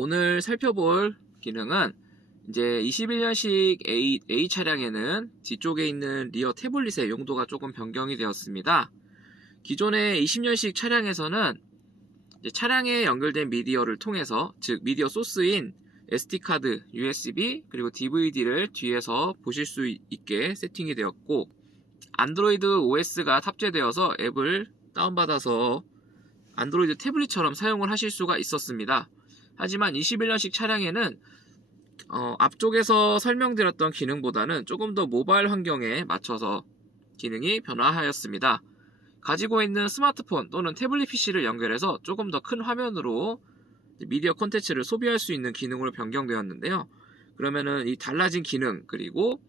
오늘 살펴볼 기능은 이제 21년식 A 차량에는 뒤쪽에 있는 리어 태블릿의 용도가 조금 변경이 되었습니다. 기존의 20년식 차량에서는 이제 차량에 연결된 미디어를 통해서, 즉 미디어 소스인 SD카드, USB, 그리고 DVD를 뒤에서 보실 수 있게 세팅이 되었고, 안드로이드 OS가 탑재되어서 앱을 다운받아서 안드로이드 태블릿처럼 사용을 하실 수가 있었습니다. 하지만 21년식 차량에는 앞쪽에서 설명드렸던 기능보다는 조금 더 모바일 환경에 맞춰서 기능이 변화하였습니다. 가지고 있는 스마트폰 또는 태블릿 PC를 연결해서 조금 더 큰 화면으로 미디어 콘텐츠를 소비할 수 있는 기능으로 변경되었는데요. 그러면은 이 달라진 기능 그리고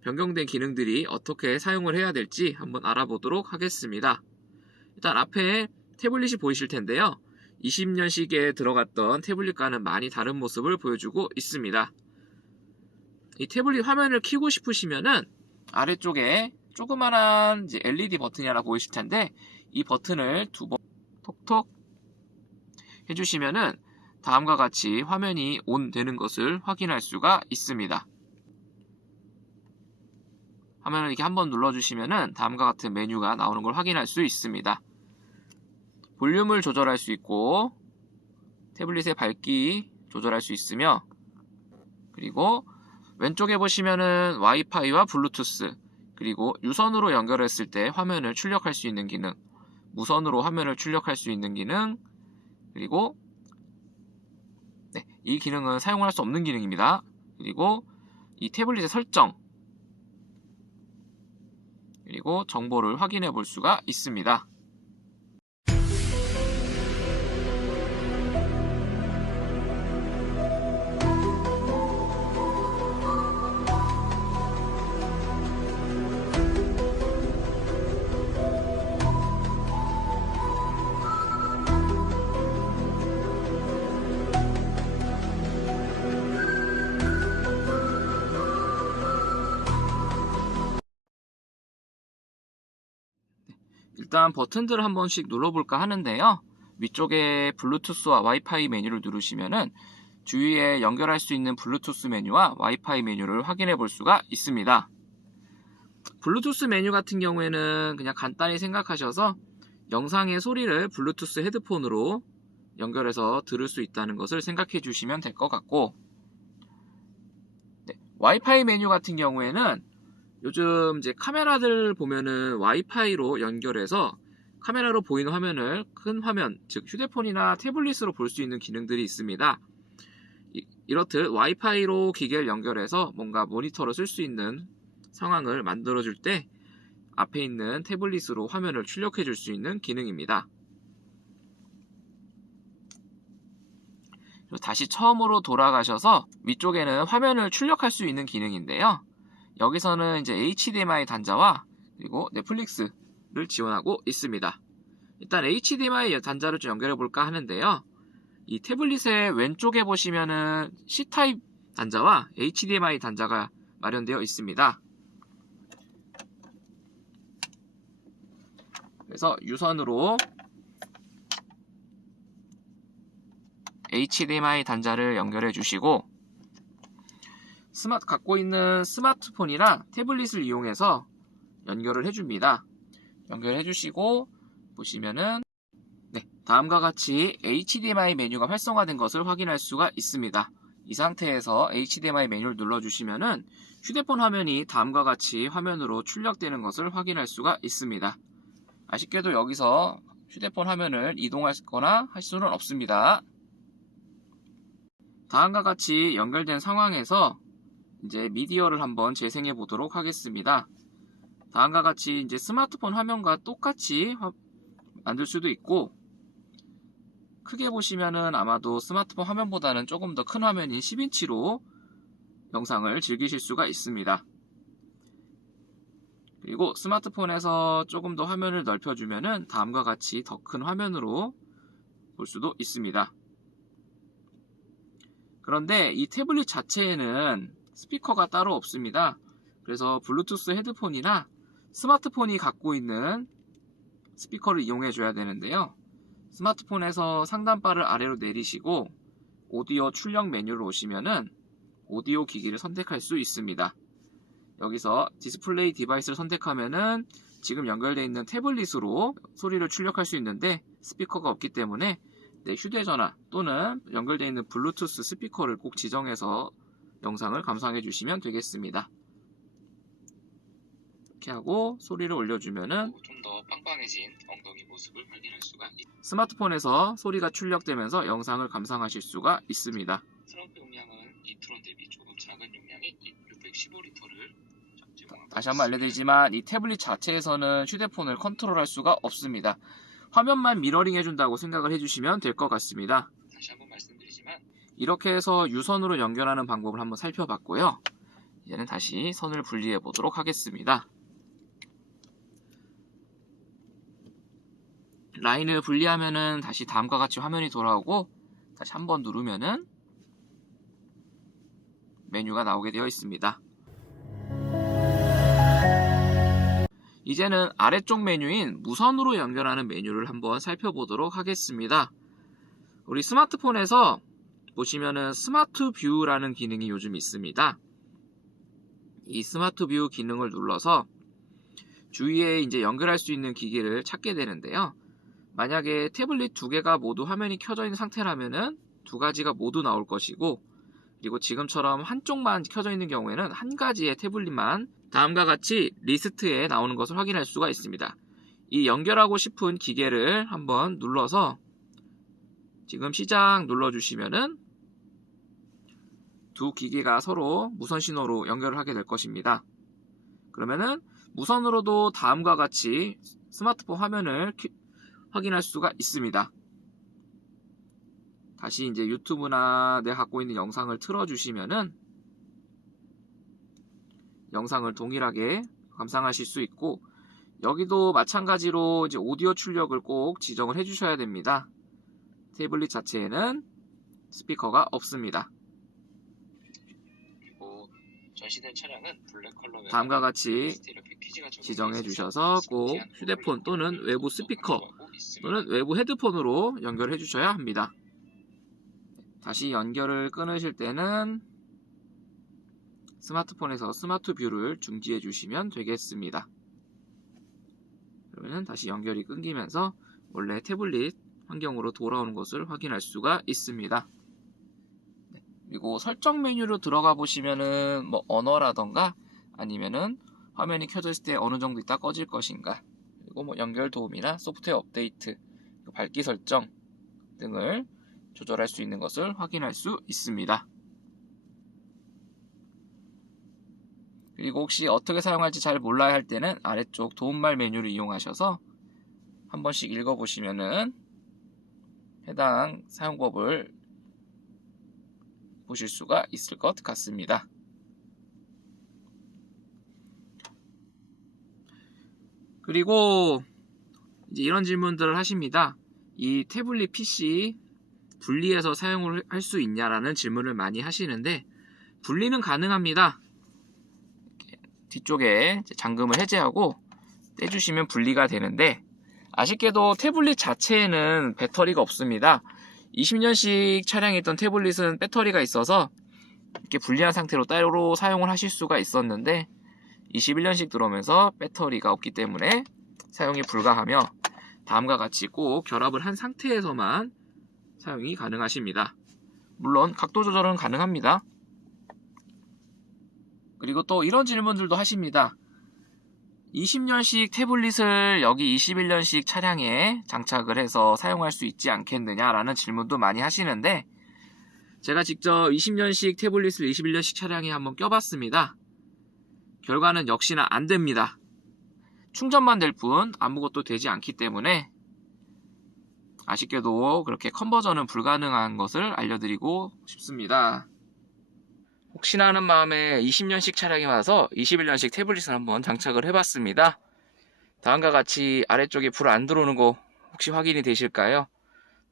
변경된 기능들이 어떻게 사용을 해야 될지 한번 알아보도록 하겠습니다. 일단 앞에 태블릿이 보이실 텐데요. 20년식에 들어갔던 태블릿과는 많이 다른 모습을 보여주고 있습니다. 이 태블릿 화면을 켜고 싶으시면은 아래쪽에 조그만한 LED 버튼이 하나 보이실 텐데, 이 버튼을 두 번 톡톡 해주시면은 다음과 같이 화면이 ON 되는 것을 확인할 수가 있습니다. 화면을 이렇게 한번 눌러주시면은 다음과 같은 메뉴가 나오는 걸 확인할 수 있습니다. 볼륨을 조절할 수 있고, 태블릿의 밝기 조절할 수 있으며, 그리고 왼쪽에 보시면은 와이파이와 블루투스, 그리고 유선으로 연결했을 때 화면을 출력할 수 있는 기능, 무선으로 화면을 출력할 수 있는 기능, 그리고 이 기능은 사용할 수 없는 기능입니다. 그리고 이 태블릿의 설정, 그리고 정보를 확인해 볼 수가 있습니다. 일단 버튼들을 한 번씩 눌러볼까 하는데요. 위쪽에 블루투스와 와이파이 메뉴를 누르시면은 주위에 연결할 수 있는 블루투스 메뉴와 와이파이 메뉴를 확인해 볼 수가 있습니다. 블루투스 메뉴 같은 경우에는 그냥 간단히 생각하셔서 영상의 소리를 블루투스 헤드폰으로 연결해서 들을 수 있다는 것을 생각해 주시면 될 것 같고, 와이파이 메뉴 같은 경우에는 요즘 이제 카메라들 보면은 와이파이로 연결해서 카메라로 보이는 화면을 큰 화면, 즉 휴대폰이나 태블릿으로 볼 수 있는 기능들이 있습니다. 이렇듯 와이파이로 기계를 연결해서 뭔가 모니터로 쓸 수 있는 상황을 만들어줄 때 앞에 있는 태블릿으로 화면을 출력해 줄 수 있는 기능입니다. 다시 처음으로 돌아가셔서 위쪽에는 화면을 출력할 수 있는 기능인데요. 여기서는 이제 HDMI 단자와 그리고 넷플릭스를 지원하고 있습니다. 일단 HDMI 단자를 좀 연결해 볼까 하는데요. 이 태블릿의 왼쪽에 보시면은 C타입 단자와 HDMI 단자가 마련되어 있습니다. 그래서 유선으로 HDMI 단자를 연결해 주시고, 갖고 있는 스마트폰이나 태블릿을 이용해서 연결을 해줍니다. 연결해 주시고 보시면은 다음과 같이 HDMI 메뉴가 활성화된 것을 확인할 수가 있습니다. 이 상태에서 HDMI 메뉴를 눌러주시면은 휴대폰 화면이 다음과 같이 화면으로 출력되는 것을 확인할 수가 있습니다. 아쉽게도 여기서 휴대폰 화면을 이동하거나 할 수는 없습니다. 다음과 같이 연결된 상황에서 이제 미디어를 한번 재생해 보도록 하겠습니다. 다음과 같이 이제 스마트폰 화면과 똑같이 만들 수도 있고, 크게 보시면은 아마도 스마트폰 화면보다는 조금 더 큰 화면인 10인치로 영상을 즐기실 수가 있습니다. 그리고 스마트폰에서 조금 더 화면을 넓혀주면은 다음과 같이 더 큰 화면으로 볼 수도 있습니다. 그런데 이 태블릿 자체에는 스피커가 따로 없습니다. 그래서 블루투스 헤드폰이나 스마트폰이 갖고 있는 스피커를 이용해 줘야 되는데요. 스마트폰에서 상단바를 아래로 내리시고 오디오 출력 메뉴로 오시면은 오디오 기기를 선택할 수 있습니다. 여기서 디스플레이 디바이스를 선택하면은 지금 연결되어 있는 태블릿으로 소리를 출력할 수 있는데 스피커가 없기 때문에 휴대전화 또는 연결되어 있는 블루투스 스피커를 꼭 지정해서 영상을 감상해 주시면 되겠습니다. 이렇게 하고 소리를 올려주면은 좀 더 빵빵해진 엉덩이 모습을 확인할 수가 있습니다. 스마트폰에서 소리가 출력되면서 영상을 감상하실 수가 있습니다. 트렁크 용량은 이트론 대비 조금 작은 용량의 615리터를 다시 한번 알려드리지만 이 태블릿 자체에서는 휴대폰을 컨트롤할 수가 없습니다. 화면만 미러링 해준다고 생각을 해주시면 될 것 같습니다. 다시 한번 말씀드리지만 이렇게 해서 유선으로 연결하는 방법을 한번 살펴봤고요. 이제는 다시 선을 분리해 보도록 하겠습니다. 라인을 분리하면은 다시 다음과 같이 화면이 돌아오고 다시 한번 누르면은 메뉴가 나오게 되어 있습니다. 이제는 아래쪽 메뉴인 무선으로 연결하는 메뉴를 한번 살펴보도록 하겠습니다. 우리 스마트폰에서 보시면은 스마트 뷰라는 기능이 요즘 있습니다. 이 스마트 뷰 기능을 눌러서 주위에 이제 연결할 수 있는 기기를 찾게 되는데요. 만약에 태블릿 두 개가 모두 화면이 켜져 있는 상태라면은 두 가지가 모두 나올 것이고, 그리고 지금처럼 한쪽만 켜져 있는 경우에는 한 가지의 태블릿만 다음과 같이 리스트에 나오는 것을 확인할 수가 있습니다. 이 연결하고 싶은 기계를 한번 눌러서 지금 시작 눌러주시면은 두 기기가 서로 무선 신호로 연결을 하게 될 것입니다. 그러면은 무선으로도 다음과 같이 스마트폰 화면을 확인할 수가 있습니다. 다시 이제 유튜브나 내가 갖고 있는 영상을 틀어주시면은 영상을 동일하게 감상하실 수 있고, 여기도 마찬가지로 이제 오디오 출력을 꼭 지정을 해주셔야 됩니다. 태블릿 자체에는 스피커가 없습니다. 그리고 전시된 차량은 블랙 컬러 다음과 같이 지정해 주셔서 꼭 휴대폰 또는 외부 스피커 또는 외부 헤드폰으로 연결해 주셔야 합니다. 다시 연결을 끊으실 때는 스마트폰에서 스마트 뷰를 중지해 주시면 되겠습니다. 그러면 다시 연결이 끊기면서 원래 태블릿 환경으로 돌아오는 것을 확인할 수가 있습니다. 그리고 설정 메뉴로 들어가 보시면은 뭐 언어라던가 아니면은 화면이 켜져 있을 때 어느 정도 있다 꺼질 것인가, 그리고 뭐 연결 도움이나 소프트웨어 업데이트, 밝기 설정 등을 조절할 수 있는 것을 확인할 수 있습니다. 그리고 혹시 어떻게 사용할지 잘 몰라야 할 때는 아래쪽 도움말 메뉴를 이용하셔서 한 번씩 읽어보시면은 해당 사용법을 보실 수가 있을 것 같습니다. 그리고 이제 이런 질문들을 하십니다. 이 태블릿 PC 분리해서 사용을 할 수 있냐라는 질문을 많이 하시는데, 분리는 가능합니다. 뒤쪽에 잠금을 해제하고 떼주시면 분리가 되는데, 아쉽게도 태블릿 자체에는 배터리가 없습니다. 20년식 차량에 있던 태블릿은 배터리가 있어서 이렇게 분리한 상태로 따로 사용을 하실 수가 있었는데, 21년식 들어오면서 배터리가 없기 때문에 사용이 불가하며 다음과 같이 꼭 결합을 한 상태에서만 사용이 가능하십니다. 물론 각도 조절은 가능합니다. 그리고 또 이런 질문들도 하십니다. 20년식 태블릿을 여기 21년식 차량에 장착을 해서 사용할 수 있지 않겠느냐라는 질문도 많이 하시는데, 제가 직접 20년식 태블릿을 21년식 차량에 한번 껴봤습니다. 결과는 역시나 안 됩니다. 충전만 될 뿐 아무것도 되지 않기 때문에 아쉽게도 그렇게 컨버전은 불가능한 것을 알려드리고 싶습니다. 혹시나 하는 마음에 20년식 차량이 와서 21년식 태블릿을 한번 장착을 해봤습니다. 다음과 같이 아래쪽에 불 안 들어오는 거 혹시 확인이 되실까요?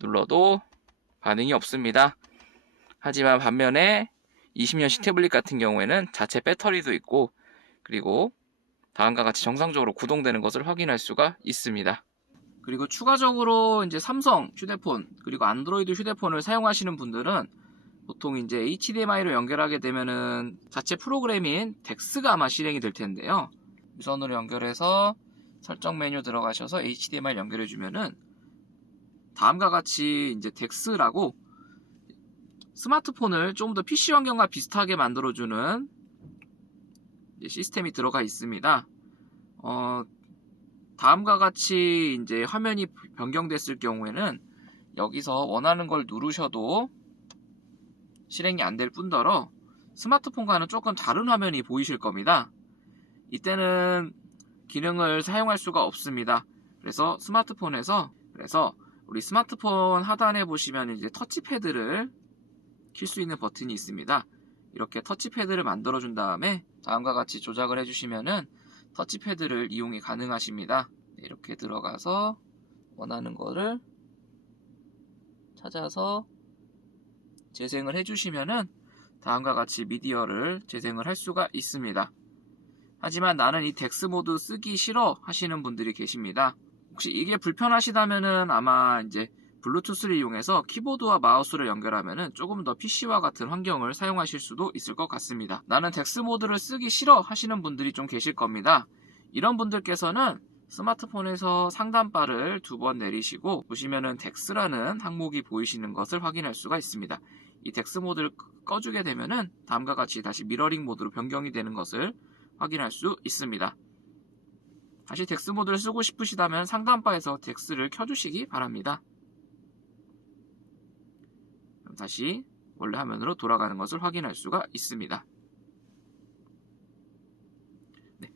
눌러도 반응이 없습니다. 하지만 반면에 20년식 태블릿 같은 경우에는 자체 배터리도 있고, 그리고 다음과 같이 정상적으로 구동되는 것을 확인할 수가 있습니다. 그리고 추가적으로 이제 삼성 휴대폰 그리고 안드로이드 휴대폰을 사용하시는 분들은 보통 이제 HDMI로 연결하게 되면은 자체 프로그램인 덱스가 아마 실행이 될 텐데요. 무선으로 연결해서 설정 메뉴 들어가셔서 HDMI 연결해 주면은 다음과 같이 이제 덱스라고 스마트폰을 좀 더 PC 환경과 비슷하게 만들어주는 시스템이 들어가 있습니다. 다음과 같이 이제 화면이 변경됐을 경우에는 여기서 원하는 걸 누르셔도 실행이 안 될 뿐더러 스마트폰과는 조금 다른 화면이 보이실 겁니다. 이때는 기능을 사용할 수가 없습니다. 그래서 우리 스마트폰 하단에 보시면 이제 터치패드를 킬 수 있는 버튼이 있습니다. 이렇게 터치패드를 만들어 준 다음에 다음과 같이 조작을 해주시면은 터치패드를 이용이 가능하십니다. 이렇게 들어가서 원하는 거를 찾아서 재생을 해주시면은 다음과 같이 미디어를 재생을 할 수가 있습니다. 하지만 나는 이 덱스 모드 쓰기 싫어 하시는 분들이 계십니다. 혹시 이게 불편하시다면은 아마 이제 블루투스를 이용해서 키보드와 마우스를 연결하면은 조금 더 PC와 같은 환경을 사용하실 수도 있을 것 같습니다. 나는 덱스 모드를 쓰기 싫어 하시는 분들이 좀 계실 겁니다. 이런 분들께서는 스마트폰에서 상단바를 2번 내리시고 보시면은 덱스라는 항목이 보이시는 것을 확인할 수가 있습니다. 이 덱스 모드를 꺼주게 되면은 다음과 같이 다시 미러링 모드로 변경이 되는 것을 확인할 수 있습니다. 다시 덱스 모드를 쓰고 싶으시다면 상단바에서 덱스를 켜주시기 바랍니다. 그럼 다시 원래 화면으로 돌아가는 것을 확인할 수가 있습니다. 네.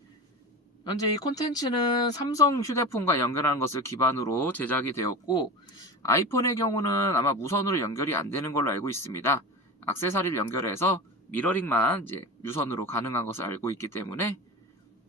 현재 이 콘텐츠는 삼성 휴대폰과 연결하는 것을 기반으로 제작이 되었고 아이폰의 경우는 아마 무선으로 연결이 안 되는 걸로 알고 있습니다. 액세서리를 연결해서 미러링만 이제 유선으로 가능한 것을 알고 있기 때문에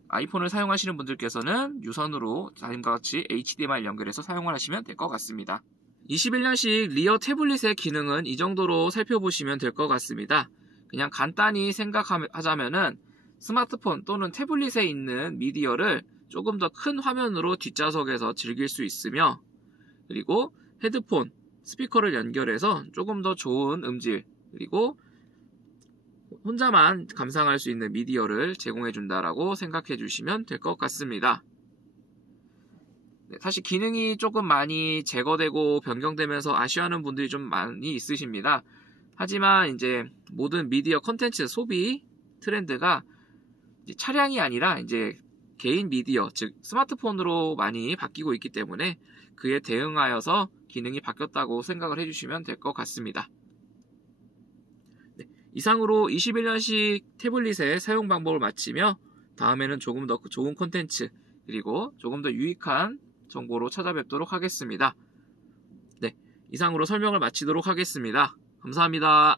아이폰을 사용하시는 분들께서는 유선으로 다음과 같이 HDMI 연결해서 사용을 하시면 될 것 같습니다. 21년식 리어 태블릿의 기능은 이 정도로 살펴보시면 될 것 같습니다. 그냥 간단히 생각하자면은 스마트폰 또는 태블릿에 있는 미디어를 조금 더 큰 화면으로 뒷좌석에서 즐길 수 있으며 그리고 헤드폰, 스피커를 연결해서 조금 더 좋은 음질 그리고 혼자만 감상할 수 있는 미디어를 제공해 준다라고 생각해 주시면 될 것 같습니다. 네, 사실 기능이 조금 많이 제거되고 변경되면서 아쉬워하는 분들이 좀 많이 있으십니다. 하지만 이제 모든 미디어 콘텐츠 소비 트렌드가 이제 차량이 아니라 이제 개인 미디어, 즉 스마트폰으로 많이 바뀌고 있기 때문에 그에 대응하여서 기능이 바뀌었다고 생각을 해주시면 될 것 같습니다. 네, 이상으로 21년식 태블릿의 사용 방법을 마치며 다음에는 조금 더 좋은 콘텐츠 그리고 조금 더 유익한 정보로 찾아뵙도록 하겠습니다. 네, 이상으로 설명을 마치도록 하겠습니다. 감사합니다.